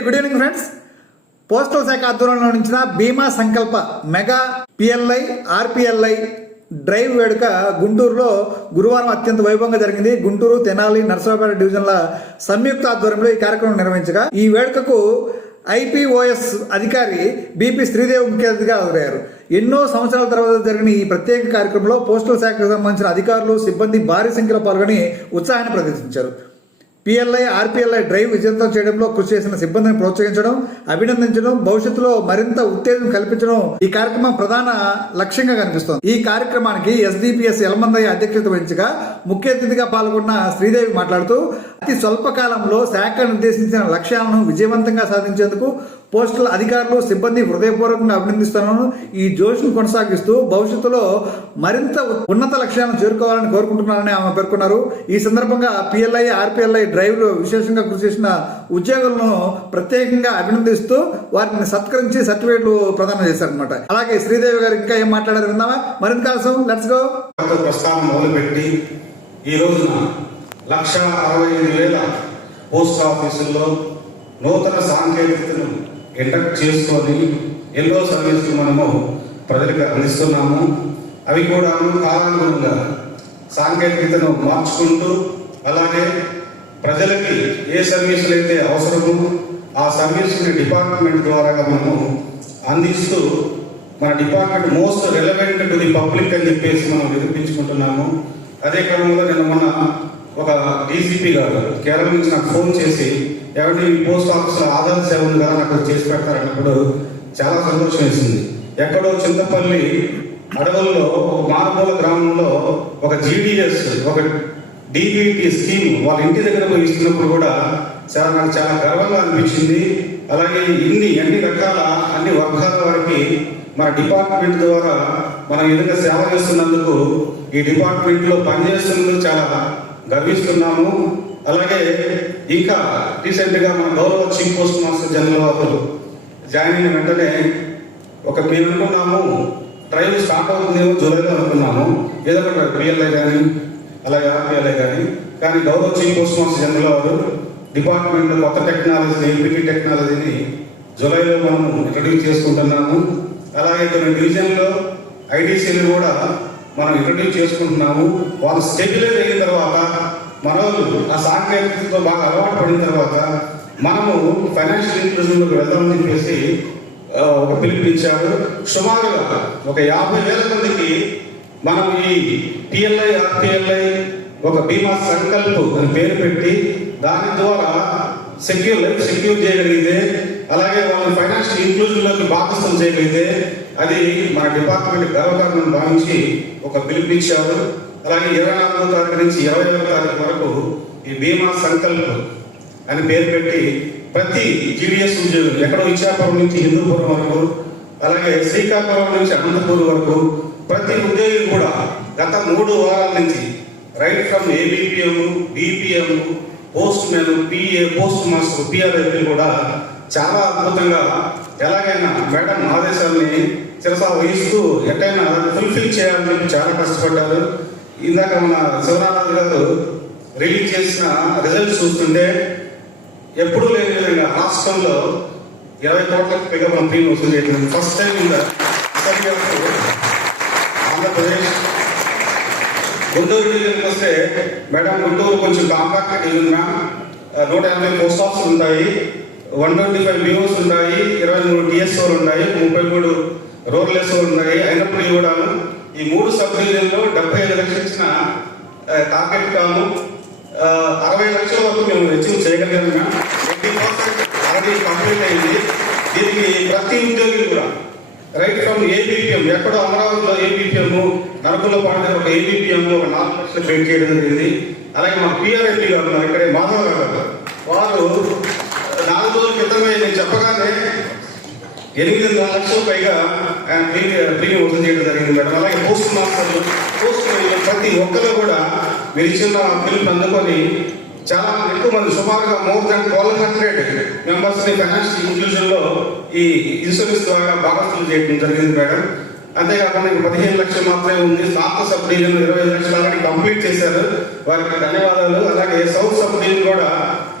Good evening friends postal శాఖ ఆధ్వర్యంలో నుంచిన బీమా సంకల్ప మెగా పిఎల్ఐ ఆర్పిఎల్ఐ డ్రైవ్ వేడుక గుంటూరులో గురువారం అత్యంత వైభవంగా జరిగింది గుంటూరు తెనాలి నర్సరావుపేట డివిజన్ల సంయుక్త ఆధ్వర్యంలో ఈ కార్యక్రమం నిర్వహించగా ఈ వేడుకకు ఐపీఓఎస్ అధికారి బీపీ శ్రీదేవి ముఖ్య అతిథిగా హాజరయ్యారు ఎన్నో సంవత్సరాల తర్వాత జరిగిన ఈ ప్రత్యేక కార్యక్రమంలో పోస్టల్ శాఖకు సంబంధించిన అధికారులు సిబ్బంది భారీ సంఖ్యలో పాల్గొని ఉత్సాహాన్ని ప్రదర్శించారు పిఎల్ఐ ఆర్పిఎల్ఐ డ్రైవ్ విజయంతం చేయడంలో కృషి చేసిన సిబ్బందిని ప్రోత్సహించడం అభినందించడం భవిష్యత్తులో మరింత ఉత్తేజం కల్పించడం ఈ కార్యక్రమం ప్రధాన లక్ష్యంగా కనిపిస్తోంది. ఈ కార్యక్రమానికి ఎస్డిపిఎస్ యలమందయ్య అధ్యక్షత వహించగా ముఖ్య అతిథిగా పాల్గొన్న శ్రీదేవి మాట్లాడుతూ అతి స్వల్ప కాలంలో శాఖ నిర్దేశించిన లక్ష్యాలను విజయవంతంగా సాధించేందుకు పోస్టల్ అధికారులు సిబ్బంది హృదయపూర్వకంగా అభినందిస్తున్నాను. ఈ జోష్ను కొనసాగిస్తూ భవిష్యత్తులో మరింత ఉన్నత లక్ష్యాలను చేరుకోవాలని కోరుకుంటున్నారని ఆమె పేర్కొన్నారు. ఈ సందర్భంగా పిఎల్ఐ ఆర్పిఎల్ఐ డ్రైవ్లు విశేషంగా కృషి చేసిన ఉద్యోగులను ప్రత్యేకంగా అభినందిస్తూ వారిని సత్కరించి సర్టిఫికేట్లు ప్రదానం చేశారనమాట అలాగే శ్రీదేవి గారు ఇంకా ఏం మాట్లాడారు విందామా? మరింత కాల్సం. లెట్స్ గో ప్రస్థానం మొదలుపెట్టి ఈ రోజున లక్ష అరవై ఐదు వేల పోస్ట్ ఆఫీసుల్లో నూతన సాంకేతికతను ఎంటర్ చేసుకొని ఎన్నో సర్వీసులు మనము ప్రజలకు అందిస్తున్నాము. అవి కూడా కాలానుగుణంగా సాంకేతికతను మార్చుకుంటూ అలాగే ప్రజలకి ఏ సర్వీసులు అయితే అవసరమో ఆ సర్వీసుని డిపార్ట్మెంట్ ద్వారా మనము అందిస్తూ మన department most relevant to the public అని చెప్పేసి మనం వినిపించుకుంటున్నాము అదే క్రమంలో నేను మొన్న ఒక డీసీపీ గారు కేరళ నుంచి నాకు ఫోన్ చేసి ఎవరి పోస్ట్ ఆఫీస్లో ఆధార్ సేవలు కదా నాకు చేసి పెడతారన్నప్పుడు చాలా సంతోషం వేసింది. ఎక్కడో చింతపల్లి అడవుల్లో మారుమూల గ్రామంలో ఒక జీడిఎస్ ఒక డిబిటి స్కీమ్ వాళ్ళ ఇంటి దగ్గర పోయి ఇస్తున్నప్పుడు కూడా చాలా నాకు చాలా గర్వంగా అనిపించింది. అలాగే ఇన్ని అన్ని రకాల అన్ని వర్గాల వారికి మన డిపార్ట్మెంట్ ద్వారా మనం ఈ సేవ చేస్తున్నందుకు ఈ డిపార్ట్మెంట్లో పనిచేస్తున్నందుకు చాలా గర్విస్తున్నాము. అలాగే ఇంకా రీసెంట్గా మన గౌరవ చీఫ్ పోస్ట్ మాస్టర్ జనరల్ వారు జాయిన్ అయిన వెంటనే ఒక మేము అనుకున్నాము ట్రైన్ స్టార్ట్ అవుతుందేమో జూలైలో అనుకున్నాము. ఏదో ఒక పిఎల్ఐ కానీ అలాగే ఆర్పిఎల్ఐ కానీ కానీ గౌరవ చీఫ్ పోస్ట్ మాస్టర్ జనరల్ వారు డిపార్ట్మెంట్ కొత్త టెక్నాలజీ ఎల్పిటి టెక్నాలజీని జూలైలో మనం ఇంట్రడ్యూస్ చేసుకుంటున్నాము. అలాగే కొన్ని డివిజన్లో ఐటీసీలు కూడా మనం ఇంట్రడ్యూస్ చేసుకుంటున్నాము. వాళ్ళు స్టెబిలైజ్ అయిన తర్వాత మన ఆ సాంకేతికతతో బాగా అలవాటు పడిన తర్వాత మనము ఫైనాన్షియల్ ఇంక్లూజన్లోకి వెళ్దామని చెప్పేసి ఒక పిలుపునిచ్చారు సుమారుగా ఒక యాభై వేల మందికి మనం ఈ పిఎల్ఐ ఆర్పిఎల్ఐ ఒక బీమా సంకల్ప్ అని పేరు పెట్టి దాని ద్వారా సెక్యూర్ లైఫ్ సెక్యూర్ చేయగలిగితే అలాగే వాళ్ళని ఫైనాన్షియల్ ఇంక్లూజన్లోకి బాధ్యత చేయగలిగితే అది మన డిపార్ట్మెంట్ గర్వకారణం భావించి ఒక పిలుపునిచ్చారు అలాగే ఇరవై నాలుగో తారీఖు నుంచి ఇరవై ఐదో తారీఖు వరకు ఈ బీమా సంకల్ప్ అని పేరు పెట్టి ప్రతి జీడిఎస్ ఉద్యోగులు ఎక్కడో ఇచ్చాపురం నుంచి హిందూపురం వరకు అలాగే శ్రీకాకుళం నుంచి అనంతపూర్ వరకు ప్రతి ఉద్యోగి కూడా గత మూడు వారాల నుంచి right from ABPM DPM postmen PA post master PRF కూడా చాలా అద్భుతంగా ఎలాగైనా మేడం ఆదేశాలని చిరసా వహిస్తూ ఎట్టైనా ఫుల్ఫిల్ చేయాలని చాలా కష్టపడ్డారు. ఇందాక మన శివనాథ్ గారు రిలీజ్ చేసిన రిజల్ట్స్ చూస్తుంటే ఎప్పుడూ లేని విధంగా రాష్ట్రంలో ఇరవై కోట్లకు పైగా మన ప్రీమియం వసూలు చేయడం first time in Andhra Pradesh. Guntur డివిజన్కి వస్తే మేడం గుంటూరు కొంచెం కాంపాక్ట్ డివిజన్గా నూట యాభై పోస్ట్ ఆఫీస్ ఉంటాయి. వన్ ట్వంటీ ఫైవ్ బిఓస్ ఉన్నాయి ఇరవై మూడు టీఎస్ఓలు ఉన్నాయి ముప్పై మూడు రోడ్లెస్ ఉన్నాయి. అయినప్పటికీ కూడా ఈ మూడు సబ్ డివిజన్లో డెబ్బై ఐదు లక్షలు ఇచ్చిన టార్గెట్ కాను అరవై లక్షల వరకు మేము అచీవ్ చేయగలిగాము ఎయిటీ పర్సెంట్ ఆల్రెడీ కంప్లీట్ అయింది. దీనికి ప్రతి ఉద్యోగి కూడా రైట్ ఫ్రమ్ ఏబిపిఎం ఎక్కడో అమరావతిలో ఏబిపిఎం నరకుల్లో పాట ఒక ఏబిపిఎం ఒక నాలుగు లక్షలు పెయింట్ చేయడం జరిగింది. అలాగే మా పిఆర్ఎంపీ గారు ఉన్నారు ఇక్కడే మాధవ గారు వారు నాలుగు రోజుల క్రితమే నేను చెప్పగానే ఎనిమిది లక్షలు పైగా ప్రీమియం ప్రీమియం వసూలు చేయడం జరిగింది మేడం. అలాగే పోస్ట్ మాస్టర్లు పోస్ట్ ప్రతి ఒక్కరు కూడా మీరు ఇచ్చిన పిలుపు అందుకొని చాలా ఎక్కువ మంది సుమారుగా మోర్ దాన్ ట్వెల్వ్ హండ్రెడ్ మెంబర్స్ని ఫైనాన్షియల్ ఇంక్లూజన్లో ఈ ఇన్సూరెన్స్ ద్వారా భాగస్తులు చేయడం జరిగింది మేడం. అంతేకాకుండా పదిహేను లక్షలు మాత్రమే ఉంది. నార్త్ సబ్ డివిజన్ ఇరవై ఐదు లక్షలు ఆల్రెడీ కంప్లీట్ చేశారు. వారికి ధన్యవాదాలు. అలాగే సౌత్ సబ్ డివిజన్ కూడా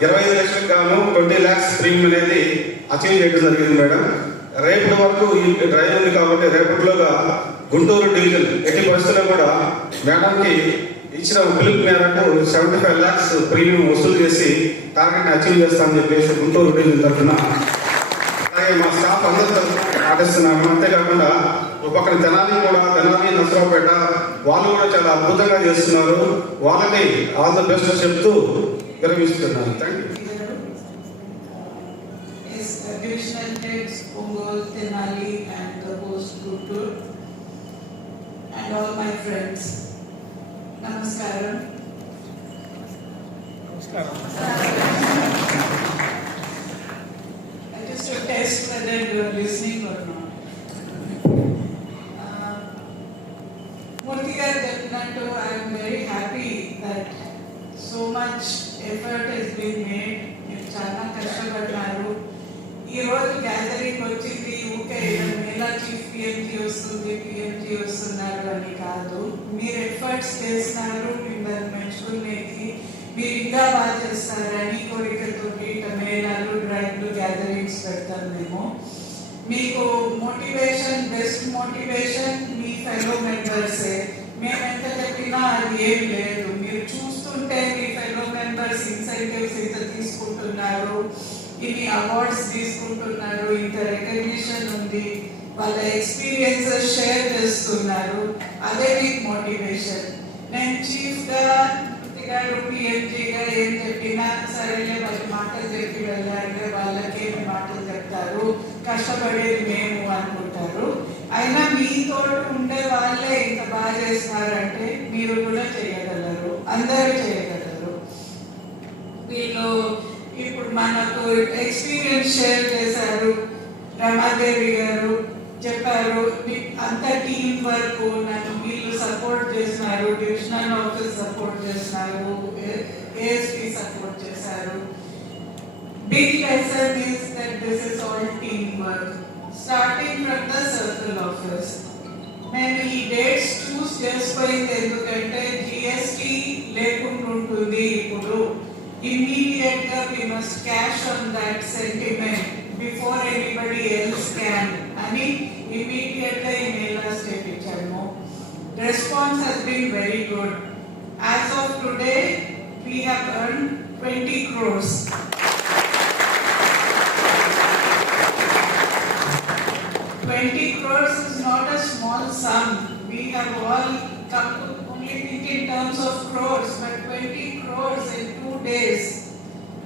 ఇరవై ఐదు లక్షలకు గాను ట్వంటీ ల్యాక్స్ ప్రీమియం అనేది అచీవ్ చేయడం జరిగింది మేడం. రేపటి వరకు ఈ డ్రైవ్ ఉంది కాబట్టి రేపటిలోగా గుంటూరు డివిజన్ ఎట్టి పరిస్థితుల్లో కూడా మేడంకి ఇచ్చిన పిలుపు మేరకు సెవెంటీ ఫైవ్ ల్యాక్స్ ప్రీమియం వసూలు చేసి టార్గెట్ అచీవ్ చేస్తామని చెప్పేసి గుంటూరు డివిజన్ తరఫున అలాగే మా స్టాఫ్ అందరితో ఆటిస్తున్నాము అంతేకాకుండా పక్కన తెనాలి కూడా తెనాలి నసరావుపేట వాళ్ళు కూడా చాలా అద్భుతంగా చేస్తున్నారు. వాళ్ళని ఆల్ ద బెస్ట్ చెప్తూ విరమిస్తున్నాను. Thank you both Tenali and the host Gurtur and all my friends. Namaskaram. Namaskaram. I just to test whether you are listening or not. Uh, Murtiya I am very happy that so much effort has been made. Chana Kashtapatnara PMT వస్తుంది PMT వస్తున్నారు అని కాదు. మీరు efforts చేస్తున్నారు మిమ్మల్ని మెచ్చుకునేకి మీరు ఇంకా బాగా చేస్తారని కోరికతో మేళాలు డ్రైవ్లు గ్యాదరింగ్స్ పెడతాం మేము. మీకు మోటివేషన్ బెస్ట్ మోటివేషన్ మీ ఫెలో మెంబర్సే మేము ఎంత చెప్పినా అది ఏం లేదు. మీరు చూస్తుంటే మీ ఫెలో మెంబర్స్ ఇన్సెంటివ్స్ ఇంత తీసుకుంటున్నారు ఇన్ని అవార్డ్స్ తీసుకుంటున్నారు ఇంత రికగ్నిషన్ ఉంది. వాళ్ళ ఎక్స్పీరియన్సెస్ షేర్ చేస్తున్నారు. అదే మీకు మోటివేషన్ నేను చీఫ్గా గారు పిఎంజీ గారు ఏం చెప్పినా సరేలే వాళ్ళ మాటలు చెప్పి వెళ్ళారంటే వాళ్ళకే మాటలు చెప్తారు. కష్టపడేది మేము అనుకుంటారు. అయినా మీతో ఉండే వాళ్ళే ఇంత బాగా చేస్తారంటే మీరు కూడా చేయగలరు. అందరూ చేయగలరు. వీళ్ళు ఇప్పుడు మనకు ఎక్స్పీరియన్స్ షేర్ చేశారు. రమాదేవి గారు చెప్పారు. అంత టీం వర్క్ నన్ను వీళ్ళు సపోర్ట్ చేస్తున్నారు డివిజనల్ ఆఫీస్ సపోర్ట్ చేస్తున్నారు ఏఎస్పి సపోర్ట్ చేశారు. Big lesson is that this is all team work starting from the circle office నేను ఈ డేట్స్ చూస్ చేసిపోయింది ఎందుకంటే జిఎస్టి లేకుండా ఉంటుంది ఇప్పుడు. ఇమ్మీడియట్గా we must cash on that sentiment before anybody else can అని We meet at the state HMO. Response has been very good. As of today, we have earned 20 crores. Twenty crores is not a small sum. We have all come only think in terms of crores, but 20 crores in two days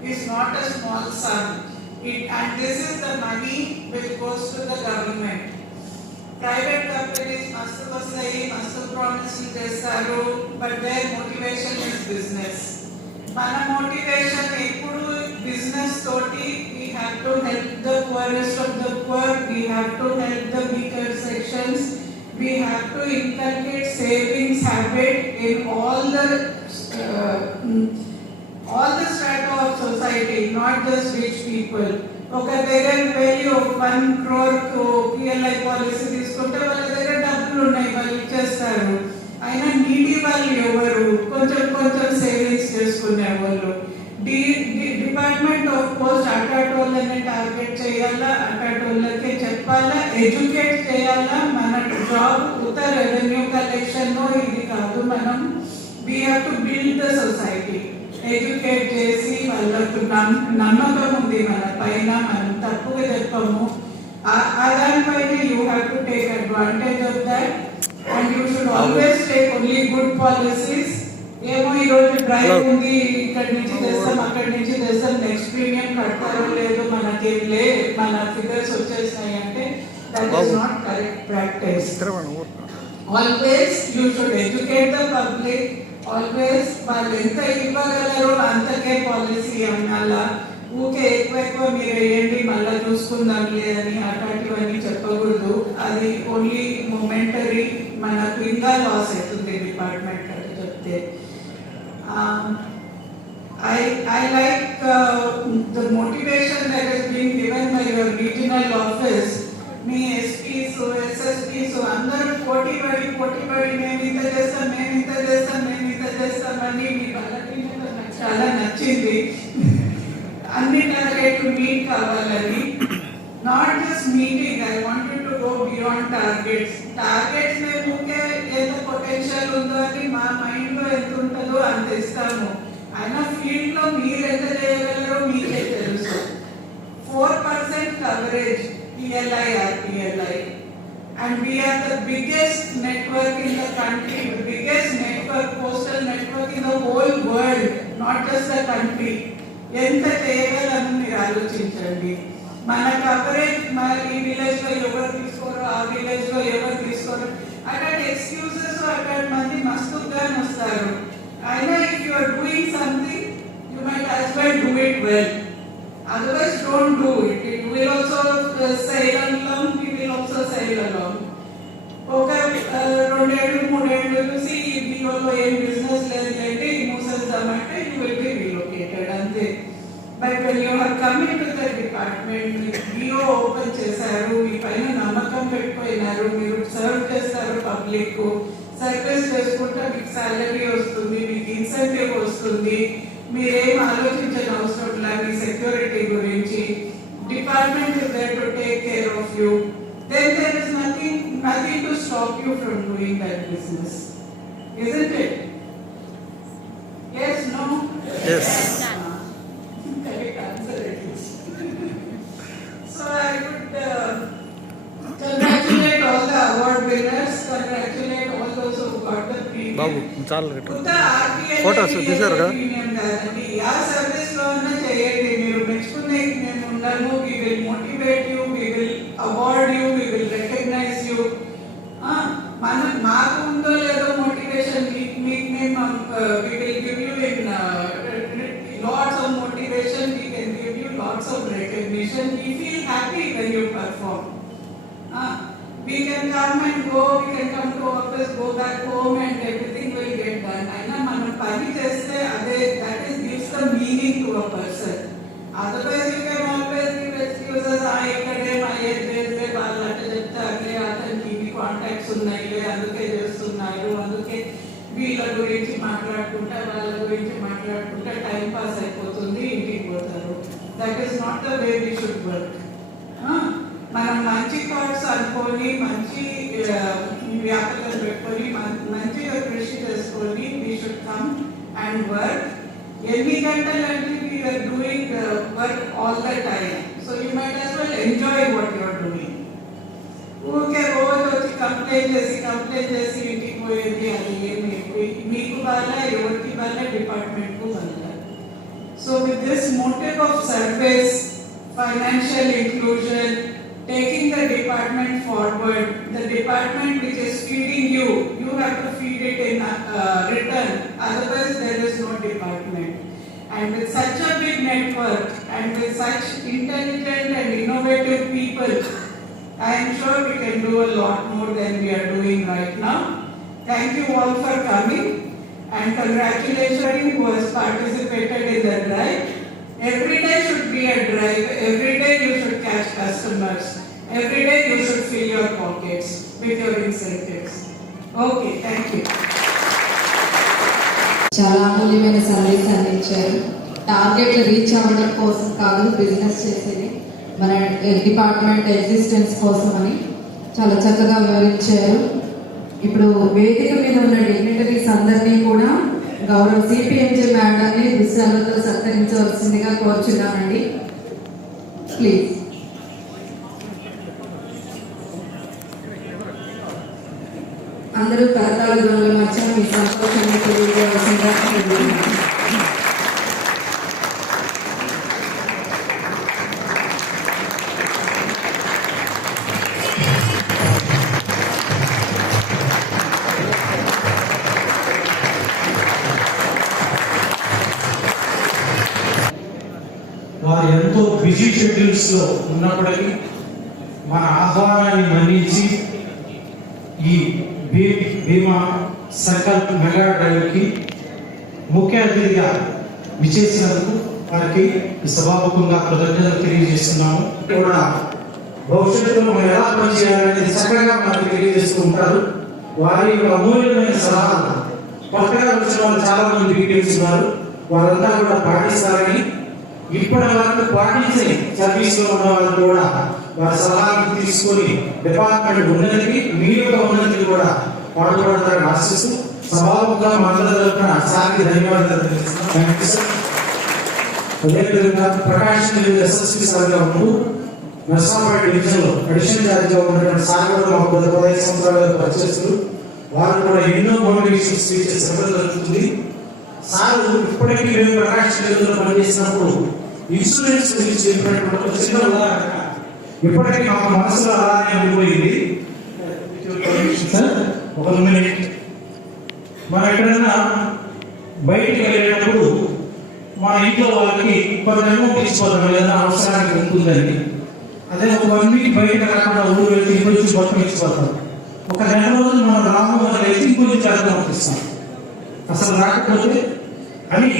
is not a small sum. It, and this is the money which goes to the government. Private companies మస్తు వస్తాయి మస్తు ప్రామిస్లు చేస్తారు but their motivation is business మన motivation ఎప్పుడు business తోటి we have to help the poorest of the poor we have to help the weaker sections we have to inculcate savings habit in all the all the strata of society not just rich people ఒక దగ్గర వెళ్ళి ఒక one crore PLI policy తీసుకుంటే వాళ్ళ దగ్గర డబ్బులు ఉన్నాయి వాళ్ళు ఇచ్చేస్తారు. అయినా నీటి వాళ్ళు ఎవరు? కొంచెం కొంచెం సేవింగ్స్ చేసుకునే వాళ్ళు. డి డిపార్ట్మెంట్ ఆఫ్ పోస్ట్ అటాట్ వాళ్ళని టార్గెట్ చేయాలా? అటాట్ వాళ్ళకి చెప్పాలా? ఎడ్యుకేట్ చేయాలా? మన జాబ్ ఉత్తర రెవెన్యూ కలెక్షన్? ఇది కాదు మనం. We have to build the society educate చేసి వాళ్ళకు నమ్మకం ఉంది మన పైన. మనం తప్పుగా చెప్పము. దానిపైన you have to take advantage of that and you should always take only good policies ఏమో ఈ రోజు డ్రైవ్ ఉంది ఇక్కడ నుంచి తెస్తాం అక్కడి నుంచి తెస్తాం. నెక్స్ట్ ప్రీమియం కడతారో లేదో మనకేం లే మన ఫిగర్స్ వచ్చేసినాయి అంటే that is not correct practice always you should educate the public always వాళ్ళు ఎంత ఇవ్వగలరో అంతకే పాలసీ అనాలా. ఊకే ఎక్కువ ఎక్కువ మీరు వేయండి మళ్ళీ చూసుకుందాం లేదని అట్లాంటివన్నీ చెప్పకూడదు. అది ఓన్లీ మొమెంటరీ మనకు ఇంకా లాస్ అవుతుంది డిపార్ట్మెంట్ అని చెప్తే. I I like the motivation that that been given by your regional office me SPs SSPs అందరూ పోటీ పడి పోటీ పడి మేము ఇంత చేస్తాం మేము ఇంత చేస్తాం మేము ఇంత చేస్తామని మీ బలహీనత నాకు చాలా నచ్చింది. అన్ని టార్గెట్ మీట్ కావాలని. Not just meeting I wanted to go beyond targets targets మేము ఊరికే ఎంత పొటెన్షియల్ ఉందో అని మా మైండ్లో ఎంత ఉంటుందో అంత ఇస్తాము. అయినా ఫీల్డ్లో మీరు ఎంత చేయగలరో మీకే తెలుసు. Four percent coverage PLI RPLI and we are the biggest network in the country, the biggest network, postal network in the whole world, not just the country. ఎంత చేయగలను మీరు ఆలోచించండి. మన కవరేజ్ మన ఈ విలేజ్లో ఎవరు తీసుకోరు ఆ విలేజ్లో ఎవరు తీసుకోరు. అక్కడ ఎక్స్క్యూజెస్ అక్కడ మంది మస్తుగా వస్తారు. అయినా if you are doing something you might as well do it well otherwise don't do it It will also uh, along along, will also also along ఒక రెండేళ్ళు మూడేళ్ళు చూసి ఈ బిఓలో ఏం బిజినెస్ లేదు లేండి మూసేద్దామంటే యూ విల్ బి రీలొకేటెడ్ అంతే but when you coming to the department BO open చేశారు మీ పైన నమ్మకం పెట్టిపోయినారు మీరు సర్వ్ చేస్తారు పబ్లిక్ సర్వీస్ చేసుకుంటే మీకు సాలరీ వస్తుంది మీకు ఇన్సెంటివ్ వస్తుంది. మీరేం ఆలోచించిన అవసరం లేదు మీ సెక్యూరిటీ గురించి. Department is there to take care of you then there is nothing nothing to stop you from doing that business isn't it yes no Yes. answer it is. So I would uh, congratulate all the award winners, congratulate all those who got the premium. బాబు చాలు return కొత్త RTI Photos తీశారు కదా? premium కాదండి. ఆ service లో ఉన్న చేయండి మీరు మెచ్చుకునే మేము ఉన్నాము వి విల్ మోటివేట్ వీళ్ళ గురించి మాట్లాడుకుంటా వాళ్ళ గురించి మాట్లాడుకుంటా టైం పాస్ అయిపోతుంది ఇంటికి పోతారు. That is not the way we should work మనం మంచి థాట్స్ అనుకొని మంచి వ్యాపకం పెట్టుకొని మంచిగా కృషి చేసుకొని we should come and work ఎన్ని గంటలు అంటే we are doing work all the time so you might as well enjoy what your doing ఊరికే రోజు వచ్చి కంప్లైంట్ చేసి కంప్లైంట్ చేసి ఇంటికి పోయేది అది ఏమి मेरे को वाला है और की वाला department so with this motive of service financial inclusion taking the department forward the department which is feeding you you have to feed it in uh, return. Otherwise there is no department. And with such a big network and with such intelligent and innovative people i am sure we can do a lot more than we are doing right now. Thank you all for coming and congratulations who has participated in the drive. Every day should be a drive. Every day you should catch customers. Every day you should fill your pockets with your incentives. Okay, thank you. చాలా అమూల్యమైన service అందించారు టార్గెట్లు reach అవ్వడం కోసం కాదు business చేసేది మన department existence కోసం అని చాలా చక్కగా వివరించారు ఇప్పుడు వేదిక మీద ఉన్న డిగ్నిటరీస్ అందరినీ కూడా గౌరవ సిపిఎంజే మేడాన్ని విషయాలతో సత్కరించవలసిందిగా కోరుచున్నానండి ప్లీజ్ అందరూ కరతాళ ధ్వనుల మధ్య మీ సంతోషాన్ని తెలియజేయవలసిందిగా కృతజ్ఞతలు తెలియజేస్తున్నాము. కూడా భవిష్యత్తులో మనం ఎలా పనిచేయాలనేది చక్కగా మనకు తెలియజేస్తూ ఉంటారు. వారి యొక్క అమూల్యమైన సలహాలు కొత్తగా వచ్చిన వాళ్ళు చాలా మంది డీటెయిల్స్ వారంతా కూడా పాటిస్తారని ఇప్పటి వరకు పాటించే సర్వీస్లో ఉన్న వాళ్ళు కూడా వారి సలహాలు తీసుకొని డిపార్ట్మెంట్ ఉన్నతికి మీ యొక్క ఉన్నతికి కూడా పాటుపడతారని ఆశిస్తూ సభాముఖంగా మండల సార్కి ధన్యవాదాలు థ్యాంక్ యూ సార్ అదేవిధంగా ప్రకాష్ ఎస్ఎస్సి సంఘము నర్సాపేట డివిజన్లో అడిషనల్ చార్జ్ ఉన్నటువంటి సాగర్ కూడా మాకు గత పదహైదు సంవత్సరాలుగా పరిచయిస్తారు వారు కూడా ఎన్నో మోటివేషన్ స్పీచెస్ ఇవ్వడం జరుగుతుంది. సార్ ఇప్పటికీ మేము ప్రకాష్ డివిజన్ పనిచేసినప్పుడు ఇన్సూరెన్స్ గురించి చెప్పినటువంటి ఒక చిన్న ఉదాహరణ. ఇప్పటికీ మా మనసులో అలానే ఉండిపోయింది. ఒక మినిట్ మనం ఎక్కడైనా బయటికి వెళ్ళేటప్పుడు మా ఇంట్లో వాళ్ళకి కొంత తీసుకోవడం లేదా అవసరానికి ఉంటుందండి అదే ఒక వన్ వీక్ బయట రాకుండా ఊరు వెళ్తే ఇంటి నుంచి మొత్తం ఇచ్చిపోతాం ఒక నెల రోజులు మనం రాము అని అయితే ఇంకొంచెం చేద్దాం అనిపిస్తాం అసలు రాకపోతే అని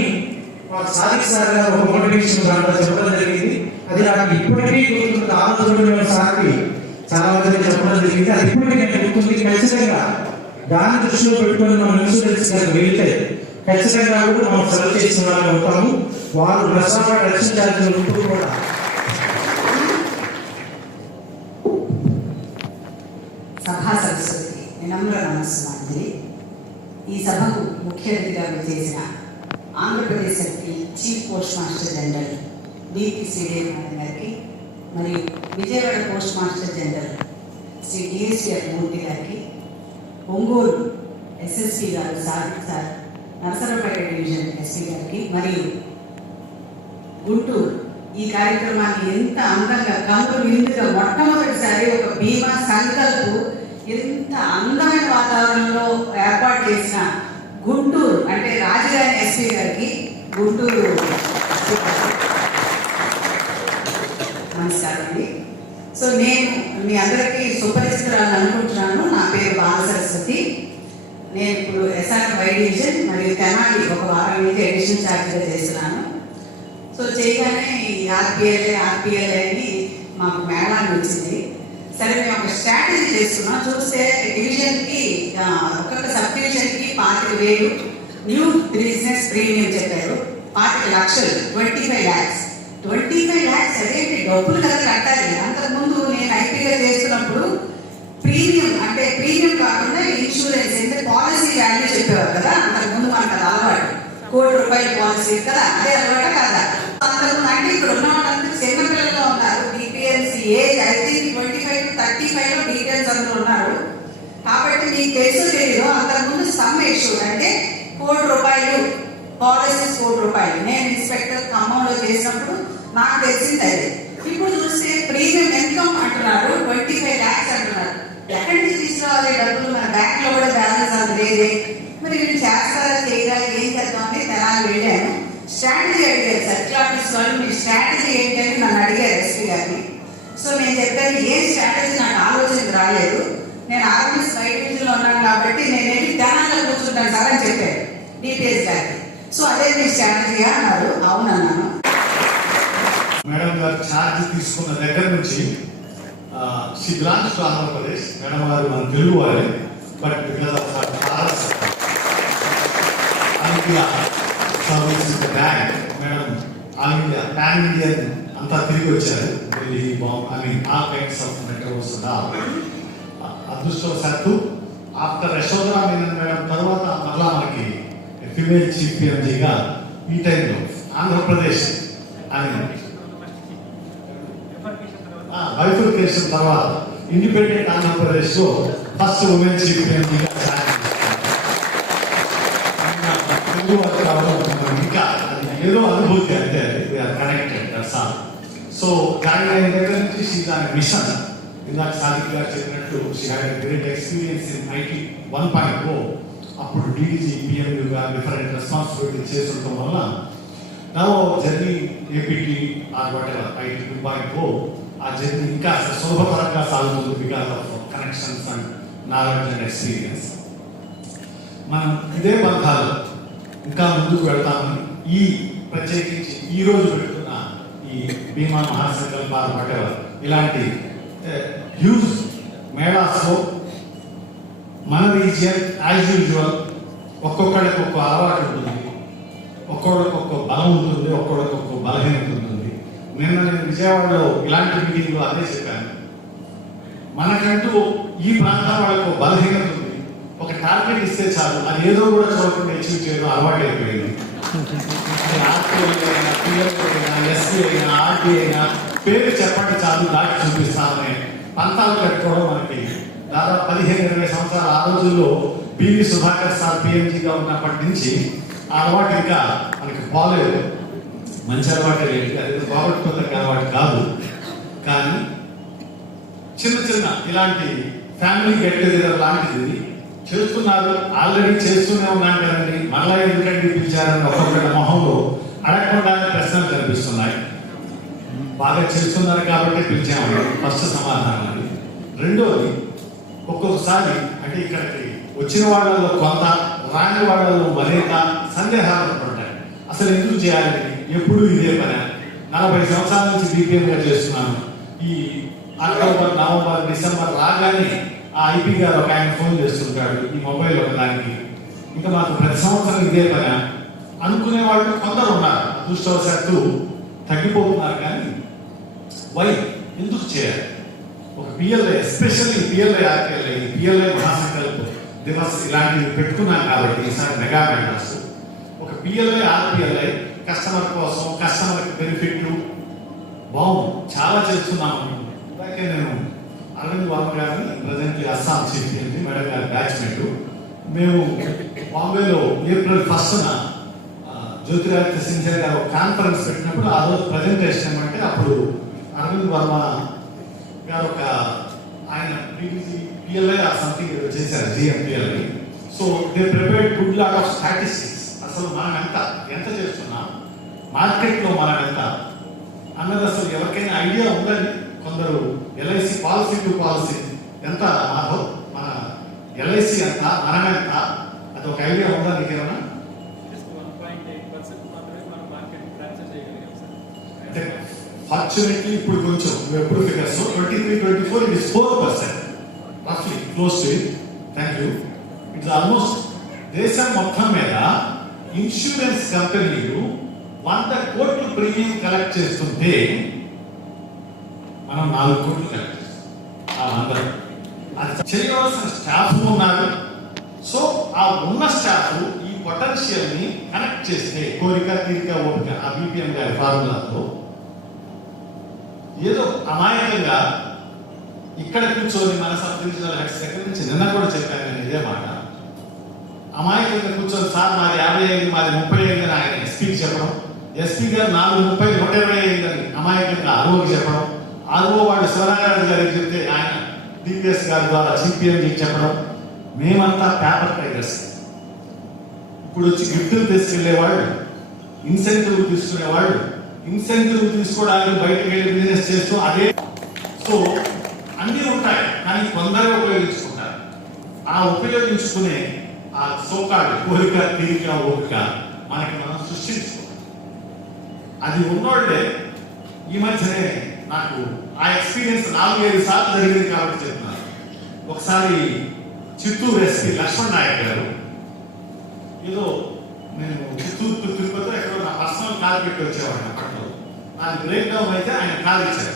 మాకు సాధిక సార్ గారు ఒక మోటివేషన్ దాంట్లో చెప్పడం జరిగింది. అది నాకు ఇప్పటికీ గుర్తుంది. ఆలోచన రోజు సార్కి చాలా మంది చెప్పడం జరిగింది. అది ఇప్పటికీ గుర్తుంది. ఖచ్చితంగా దాని దృష్టిలో పెట్టుకుని మనం ఇన్సూరెన్స్ గారికి వెళ్తే ఖచ్చితంగా కూడా మనం సెలెక్ట్ చేసిన వాళ్ళు అవుతాము వారు నష్టపడి రక్షించాల్సిన ఉంటుంది కూడా. సభా సరస్వతి వినమ్ర నమస్కారం ఈ సభకు ముఖ్య అతిథిగా చేసిన Andhra Pradesh MP chief post master general DP Sridevi గారికి మరియు Vijayawada post master general Shri DSR Murthy గారికి ఒంగోలు ఎస్ఎస్పి గారు sir sir Narasaraopet division SP గారికి మరియు గుంటూరు ఈ కార్యక్రమాన్ని ఎంత అందంగా కనుక విందుగా మొట్టమొదటిసారి ఒక భీమా సంకల్పు ఎంత అందమైన వాతావరణంలో ఏర్పాటు చేసిన గుంటూరు అంటే రాజధాని ఎస్పీ గారికి గుంటూరు నమస్కారండి సో నేను మీ అందరికీ సుపరిచితురాలు అనుకుంటున్నాను నా పేరు బాల సరస్వతి నేను ఇప్పుడు ఎస్ఆర్ బై డివిజన్ మరియు తెనాలి ఒక వారం నుంచి అడిషనల్ ఛార్జ్గా చేస్తున్నాను. సో చేయగానే ఈ ఆర్పిఎల్ఏ ఆర్పిఎల్ఏ అని మాకు మేళాన్ని వచ్చింది. సరే మేము ఒక స్ట్రాటజీ చేస్తున్నాం. చూస్తే డివిజన్కి ఒక్కొక్క సబ్ డివిజన్కి పాతిక వేలు న్యూ బిజినెస్ ప్రీమియం చెప్పారు. పాతిక లక్షలు twenty five lakhs. Twenty five lakhs అదేంటి? డబ్బులు కదా కట్టాలి. అంతకుముందు నేను ఐపీఎల్ చేస్తున్నప్పుడు ప్రీమియం అంటే ప్రీమియం కాకుండా ఇన్సూరెన్స్ అంటే పాలసీ వాల్యూ చెప్పేవారు కదా అంతకుముందు మనకు అది అలవాటు కోటి రూపాయల పాలసీ కదా అదే అనమాట కదా? అంతకుముందు అంటే ఇప్పుడు ఉన్న వాళ్ళందరూ చిన్న పిల్లల్లో ఉన్నారు. BPLC age I think twenty five thirty ఫైవ్లో డీటెయిల్స్ అందరూ ఉన్నారు. కాబట్టి మీకు తెలుసు తెలియదు అంతకుముందు సమ్ ఇష్యూ అంటే కోటి రూపాయలు. పాలసీస్ కోటి రూపాయలు. నేను ఇన్స్పెక్టర్ ఖమ్మంలో చేసినప్పుడు నాకు తెలిసింది అది. ఇప్పుడు చూస్తే ప్రీమియం ఇన్కమ్ అంటున్నారు. ట్వంటీ ఫైవ్ ల్యాక్స్ అంటున్నారు. ఎక్కడి నుంచి తీసుకోవాలి డబ్బులు? మన బ్యాంక్లో కూడా బ్యాలెన్స్ అంత లేదే. మరి వీళ్ళు చేస్తారా చేయరా ఏం చేద్దామని తెనాలి వెళ్ళాను స్ట్రాటజీ అడిగారు సర్కిల్ ఆఫీస్ వాళ్ళు మీ స్ట్రాటజీ ఏంటని నన్ను అడిగారు ఎస్పీ గారిని. సో నేను చెప్పాను ఏ స్ట్రాటజీ నాకు ఆలోచన రాలేదు. నేను ఆర్మీ బయట డివిజన్లో ఉన్నాను కాబట్టి నేను వెళ్ళి తెనాల్లో కూర్చుంటాను సార్ అని చెప్పాను డిపిఎస్ గారికి సో అదే మీ స్ట్రాటజీగా అన్నారు. అవునన్నాను మేడం గారు ఛార్జ్ తీసుకున్న దగ్గర నుంచి she belongs to Andhra Pradesh madam గారు మన తెలుగు వారే but because of her father's all service in the bank madam all India pan Indian అంతా తిరిగి వచ్చారు. Delhi Bombay I mean all kinds of metros అదృష్టవశాత్తు ఆఫ్టర్ యశోధరా మీనన్ మేడం తర్వాత మరలా మనకి ఫిమేల్ చీఫ్ పిఎంజీగా ఈ టైంలో ఆంధ్రప్రదేశ్ అని బైఫికేషన్ తర్వాత ఇండిపెండెంట్ ఆంధ్రప్రదేశ్లో ఫస్ట్ ఉమెన్ చీఫ్ ఎంపీగా తెలుగు వారు కావడం మనకి ఇంకా అది ఏదో అనుభూతి అంటే కనెక్టెడ్ దట్స్ ఆల్ సో దాని దగ్గర నుంచి షీ దాని మిషన్ ఇందాక సాదిక్ గారు చెప్పినట్టు she had great experience in IT one point O అప్పుడు డీడీజీ పిఎంయుగా డిఫరెంట్ రెస్పాన్సిబిలిటీ చేస్తుండటం వల్ల నా journey APT or what ever IT two point O ఆ జర్నీ ఇంకా సులభతరంగా సాగుతుంది because of connections and knowledge and experience మనం ఇదే బంధాలు ఇంకా ముందుకు వెళ్తామని ఈ ప్రత్యేకించి ఈ రోజు ఈ భీమా మహాసంకల్ప వాట్ ఎవర్ ఇలాంటి హ్యూజ్ మేళాస్లో మన రీజియన్ యాజ్ యూజువల్ ఒక్కొక్కడికి ఒక్కో అలవాటు ఉంటుంది. ఒక్కొక్కడికి ఒక్కో బలం ఉంటుంది ఒక్కొక్కడికి ఒక్కో బలహీనత ఉంటుంది. నిన్న నేను విజయవాడలో ఇలాంటి మీటింగ్లో అదే చెప్పాను. మనకంటూ ఈ ప్రాంతం వాళ్ళకు ఒక బలహీనత ఉంది. ఒక టార్గెట్ ఇస్తే చాలు అది ఏదో కూడా చూడకుండా అచీవ్ చేయడం అలవాటు అయిపోయింది పేరు చెప్పండి చాలు దాటి చూపిస్తామని పంతాలు కట్టుకోవడం మనకి దాదాపు పదిహేను ఇరవై సంవత్సరాల ఆ రోజుల్లో పివి సుధాకర్ సార్ పిఎంజీగా ఉన్నప్పటి నుంచి ఆ అలవాటు ఇంకా మనకి బాగలేదు మంచి అలవాటు లేదు అది పోగొట్టుకోదగ్గ అలవాటు కాదు కానీ చిన్న చిన్న ఇలాంటి ఫ్యామిలీ గెట్ టుగెదర్ లాంటిది చేస్తున్నారు. ఆల్రెడీ చేస్తూనే ఉన్నాం కదండి. మళ్ళా ఎందుకంటే పిలిచారని ఒక్కొక్కటి మొహంలో అడగకుండానే ప్రశ్నలు కనిపిస్తున్నాయి. బాగా చేస్తున్నారు కాబట్టి పిలిచాము. ఫస్ట్ సమాధానం అది. రెండోది ఒక్కొక్కసారి అంటే ఇక్కడికి వచ్చిన వాళ్ళలో కొంత రాని వాళ్ళలో మరింత సందేహాలు ఉంటాయి. అసలు ఎందుకు చేయాలి? ఎప్పుడు ఇదే పని? నలభై సంవత్సరాల నుంచి BPM చేస్తున్నాను. ఈ అక్టోబర్ నవంబర్ డిసెంబర్ రాగానే ఆ ఐపీ గారు ఒక ఆయన ఫోన్ చేస్తుంటాడు ఈ మొబైల్ ఒకదానికి. ఇంకా మాకు ప్రతి సంవత్సరం ఇదే పని. అనుకునే వాళ్ళు కొందరు ఉన్నారు. అదృష్టవశాత్తు తగ్గిపోతున్నారు కానీ వై? ఎందుకు చేయాలి? ఒక పిఎల్ఏ ఎస్పెషల్లీ పిఎల్ఐ ఈ పిఎల్ఏ మహాసంకల్ప దివస్ ఇలాంటివి పెట్టుకున్నాం కాబట్టి ఈసారి మెగా మెంటర్స్ ఒక పిఎల్ఐ ఆర్పిఎల్ఐ కస్టమర్ కోసం కస్టమర్ బెనిఫిట్లు బాగుంది. చాలా చేస్తున్నాము అలాగే నేను అరవింద్ వర్మ గారిని ప్రజెంట్ అస్సాం చీఫ్ మేడం గారి బ్యాచ్మెంట్ మేము బాంబేలో ఏప్రిల్ ఫస్ట్న జ్యోతిరాదిత్య సింధియా గారు కాన్ఫరెన్స్ పెట్టినప్పుడు ఆ రోజు ప్రజెంటేషన్ ఏమంటే అప్పుడు అరవింద్ వర్మ గారు ఒక ఆయన బీబీసీ పిఎల్ఐ ఆ సంథింగ్ చేశారు GM PLI so they prepare good lot of statistics అసలు మనం ఎంత ఎంత చేస్తున్నాం? మార్కెట్లో మనం ఎంత? అన్నది అసలు ఎవరికైనా ఐడియా ఉందని కొందరు ఎల్ఐసి పాలసీ టు పాలసీ. ఎంత మన ఎల్ఐసి ఎంత? మనం ఎంత? అది ఒక ఐడియా ఉందా నీకేమైనా అంటే ఫార్చునేట్లీ ఇప్పుడు కొంచెం ఎప్పుడు figures twenty three twenty four it is four percent. రఫ్లీ close to thank you it's almost దేశం మొత్తం మీద ఇన్సూరెన్స్ కంపెనీలు వంద కోట్లు ప్రీమియం కలెక్ట్ చేస్తుంటే మనం నాలుగు కోట్లు కలెక్ట్ ఆ అది చేయవలసిన స్టాఫ్ ఉన్నారు. సో ఆ ఉన్న స్టాఫ్ ఈ పొటెన్షియల్ని కనెక్ట్ చేస్తే కోరిక తీరిక ఓపిక ఆ బీపీఎం గారి ఫార్ములాతో ఏదో అమాయకంగా ఇక్కడ కూర్చొని మన సబ్ డివిజనల్ హెడ్ నుంచి నిన్న కూడా చెప్పాను నేను ఇదే మాట. అమాయకంగా కూర్చొని సార్ మాది యాభై ఐదు మాది ముప్పై ఐదు అని ఆయన ఎస్పీకి చెప్పడం. ఎస్పీ గారు నాలుగు ముప్పై నూట ఇరవై ఐదు అని అమాయకంగా ఆర్ఓకి చెప్పడం. ఆర్ఓ వాడు శివనారాయణ గారికి చెప్తే ఆయన డిపిఎస్ గారి ద్వారా సిపిఎంకి చెప్పడం మేమంతా పేపర్ టైగర్స్. ఇప్పుడు వచ్చి గిఫ్టులు తీసుకెళ్ళేవాళ్ళు ఇన్సెంటివ్ తీసుకునేవాళ్ళు ఇన్సెంటివ్ తీసుకోవడానికి బయటకు వెళ్ళి బిజినెస్ చేస్తూ అదే సో అన్నీ ఉంటాయి కానీ కొందరే ఉపయోగించుకుంటారు. ఆ ఉపయోగించుకునే ఆ సోకాడు కోరిక తీరిక ఓపిక మనకి మనం సృష్టించుకోవాలి. అది ఉన్నోళ్ళే ఈ మధ్యనే నాకు ఆ ఎక్స్పీరియన్స్ నాలుగైదు సార్లు జరిగింది కాబట్టి చెప్తున్నాను ఒకసారి చిత్తూరు ఎస్పీ లక్ష్మణ్ నాయక్ గారు ఏదో నేను చిత్తూరు తిరుపతిలో ఎక్కడో నా పర్సనల్ కాల్ పెట్టి వచ్చేవాడిని అప్పట్లో. నాకు బ్రేక్ డౌన్ అయితే ఆయన కాల్ ఇచ్చారు.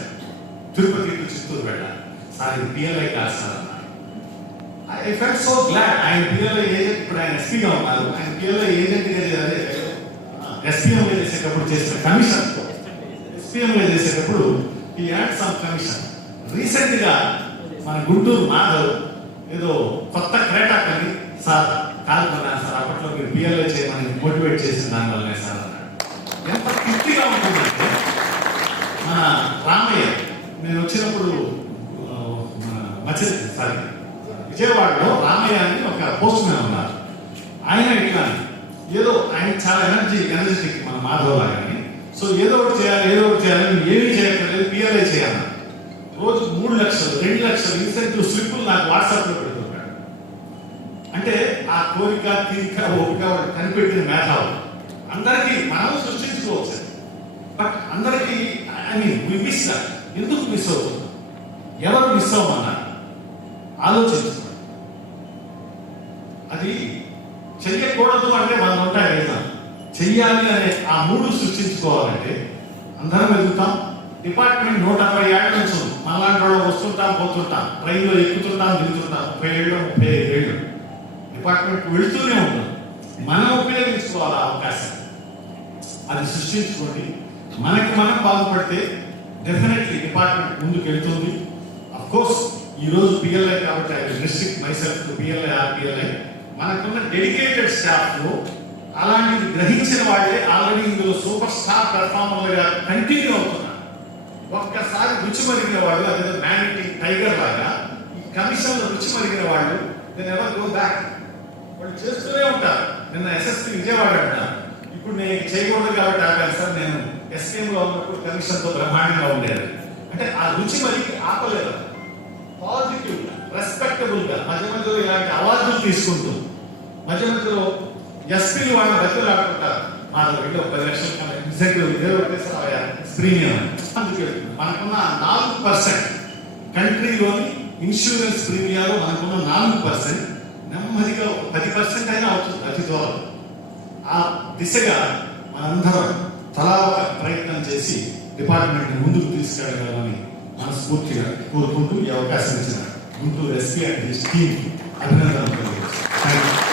తిరుపతి టు చిత్తూరు వెళ్ళాలి. సార్ ఇది పిఎల్ఐ కాదు sir I felt so glad ఆయన పిఎల్ఐ ఏజెంట్ ఇప్పుడు ఆయన ఎస్పీగా ఉన్నారు. ఆయన పిఎల్ఐ ఏజెంట్ ఎస్పీఎం చేసేటప్పుడు చేసిన కమిషన్. ఎస్పీఎం చేసేటప్పుడు ఈ యాడ్ సమ్ కమిషన్ రీసెంట్గా మన గుంటూరు మాధవ్ ఏదో కొత్త క్రేటా కానీ సార్ కాదు సార్ అప్పట్లో మీరు బిఎల్ఏ చేయమని మోటివేట్ చేసిన దాని వల్ల సార్ అన్నాడు. ఎంత తృప్తిగా ఉంటుందంటే మన రామయ్య నేను వచ్చినప్పుడు ఆ, సారీ విజయవాడలో రామయ్య అని ఒక పోస్ట్ మ్యాన్ ఉన్నారు. ఆయన ఇట్లా ఏదో ఆయన చాలా ఎనర్జీ ఎనర్జెటిక్ మన మాధవ్ లాగా సో ఏదో ఒకటి చేయాలి ఏదో ఒకటి చేయాలి ఏమీ చేయక్కర్లేదు పిఆర్ఏ చేయాలి. రోజు మూడు లక్షలు రెండు లక్షలు ఇన్సెంటివ్ స్లిప్పులు నాకు వాట్సాప్లో పెడుతున్నాడు అంటే ఆ కోరిక తీరిక ఓపిక కనిపెట్టిన మేధావు అందరికీ మనం సృష్టించుకోవచ్చు. బట్ అందరికీ ఐ మీన్ మిస్ ఎందుకు మిస్ అవుతుంది ఎవరు మిస్ అవ్వమన్నారు? ఆలోచించుకోండి చెయ్యాలి అనే ఆ మూడు సృష్టించుకోవాలంటే అందరం వెళ్తాం డిపార్ట్మెంట్ నూట అరవై ఏళ్ళ నుంచి ఉంది. మనలాంటి వాళ్ళు వస్తుంటాం పోతుంటాం. ట్రైన్లో ఎక్కుతుంటాం దిగుతుంటాం. ముప్పై ఏళ్ళు ముప్పై ఐదు ఏళ్ళు. డిపార్ట్మెంట్ వెళుతూనే ఉంటాం మనం ఉపయోగించుకోవాలి అవకాశం? అది సృష్టించుకోండి. మనకి మనం బాగుపడితే డెఫినెట్లీ డిపార్ట్మెంట్ ముందుకు వెళ్తుంది అఫ్ కోర్స్ ఈ రోజు పిఎల్ఐ కాబట్టి I district myself to PLI RPLI మనకున్న డెడికేటెడ్ స్టాఫ్లో అలాంటిది గ్రహించిన వాళ్ళే ఆల్రెడీ ఇందులో సూపర్ స్టార్ పెర్ఫార్మర్ కంటిన్యూ అవుతున్నారు. ఒక్కసారి రుచి మరిగిన వాళ్ళు అదే మ్యాగ్నెటిక్ టైగర్ లాగా ఈ కమిషన్ రుచి మరిగిన వాళ్ళు నేను ఎవరు గో బ్యాక్ వాళ్ళు చేస్తూనే ఉంటారు. నిన్న ఎస్ఎస్పీ విజయవాడ అంటారు. ఇప్పుడు నేను చేయకూడదు కాబట్టి ఆ సార్ నేను ఎస్కేఎం లో ఉన్నప్పుడు కమిషన్తో బ్రహ్మాండంగా ఉండేది. అంటే ఆ రుచి మరి ఆపలేదు. పాజిటివ్ రెస్పెక్టబుల్గా రెస్పెక్టబుల్గా మధ్య మధ్యలో ఇలాంటి అవార్డులు తీసుకుంటూ మధ్య మధ్యలో ఎస్పీలు వాళ్ళ బతులు ఆడుకుంటారు మా దగ్గర ఒక పది లక్షల కన్నా ఇన్సెంటివ్ ఇదే ఒకటేసారి ప్రీమియం అందుకే మనకున్న నాలుగు పర్సెంట్ కంట్రీలోని ఇన్సూరెన్స్ ప్రీమియాలు మనకున్న నాలుగు పర్సెంట్ నెమ్మదిగా పది పర్సెంట్ అయినా అవుతుంది అతి దూరం ఆ దిశగా మనందరం తలా ఒక ప్రయత్నం చేసి డిపార్ట్మెంట్ ముందుకు తీసుకెళ్ళగలమని మనస్ఫూర్తిగా కోరుకుంటూ ఈ అవకాశం ఇచ్చిన గుంటూరు ఎస్పీ అండ్ టీం అభినందనలు